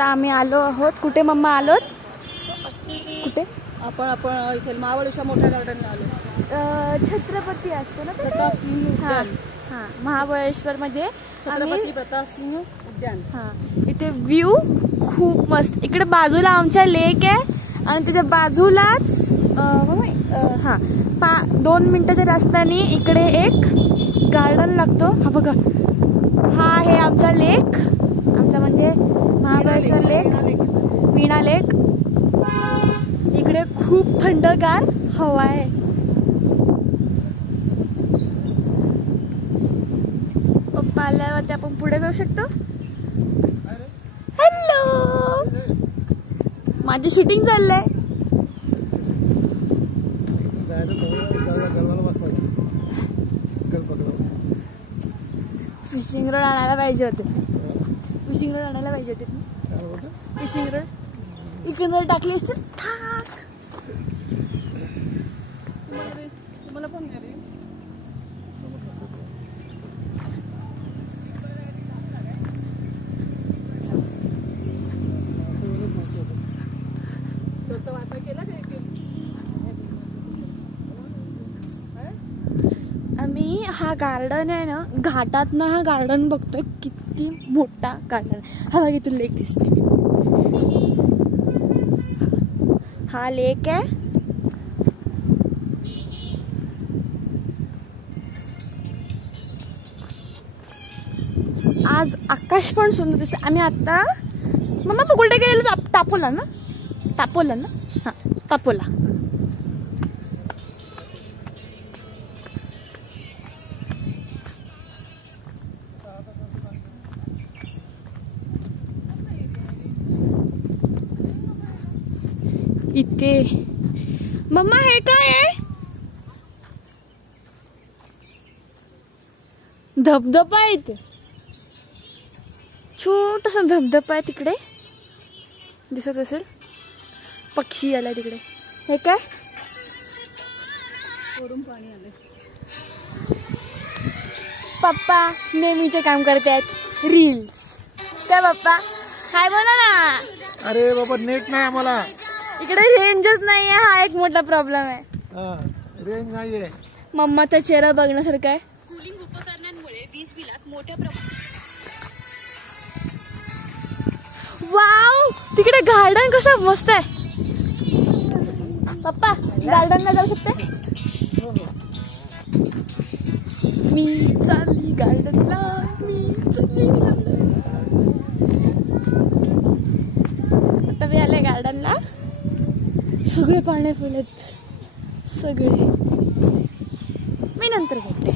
आता आम्ही आलो आहोत कुठे मम्मा आलोत कुठे आपण इथे महाबळेश्वर मोठ्या गार्डनला आलो. छत्रपती असतो ना प्रताप सिंह उद्यान. हां महाबळेश्वर मध्ये छत्रपती प्रताप सिंह उद्यान. हां इथे व्ह्यू खूप मस्त. इकडे बाजूला आमच्या लेक आहे आणि त्याच्या बाजूलाच हां 2 मिनिटाच्या रस्त्याने इकडे एक गार्डन लागतो. हा बघा हा आहे आमचा लेक. आमचा म्हणजे महाबळेश्वर लेक वीणा लेक. इकडे खूप थंडगार हवा आहे. पप्पा आल्यावरती आपण पुढे जाऊ शकतो. हॅलो माझी शूटिंग चाललंय. फिशिंग रोड आणायला पाहिजे होते. फिशिंग रोड आणायला पाहिजे होते. फिशिंग रोड इकडे टाकली असते. ठाक मला पण नाही रे. त्याचा वापर केला काय? आम्ही हा गार्डन आहे ना घाटात ना हा गार्डन बघतोय. किती मोठा गार्डन. हा बघ इथून लेक दिसते. हा लेक आहे. आज आकाश पण सुंदर दिसते. आम्ही आता मम्मा कुठे गेलेलो? तापोला ना हा तापोला. इथे मम्मा हे काय आहे? धबधबा आहे इथे. छोटासा धबधबा आहे तिकडे दिसत असेल. पक्षी आलाय तिकडे. हे काय? वरून पाणी आलंय. पप्पा नेहमीचे काम करतायत रील्स. काय पप्पा काय बोला ना. अरे बाबा नेट नाही आम्हाला इकडे रेंजच नाहीये. हा एक मोठा प्रॉब्लेम आहे. रेंज नाहीये. मम्माचा चेहरा बघण्यासारखा आहे. कूलिंग उपकरणांमुळे वीज बिलात मोठ्या प्रमाणात. वाव तिकडे गार्डन कसं मस्त आहे. पप्पा गार्डनला जाऊ शकते? मी चालली गार्डनला. आता मी आले गार्डनला. सगळे पाणी फुलेत सगळे. मी नंतर बघते.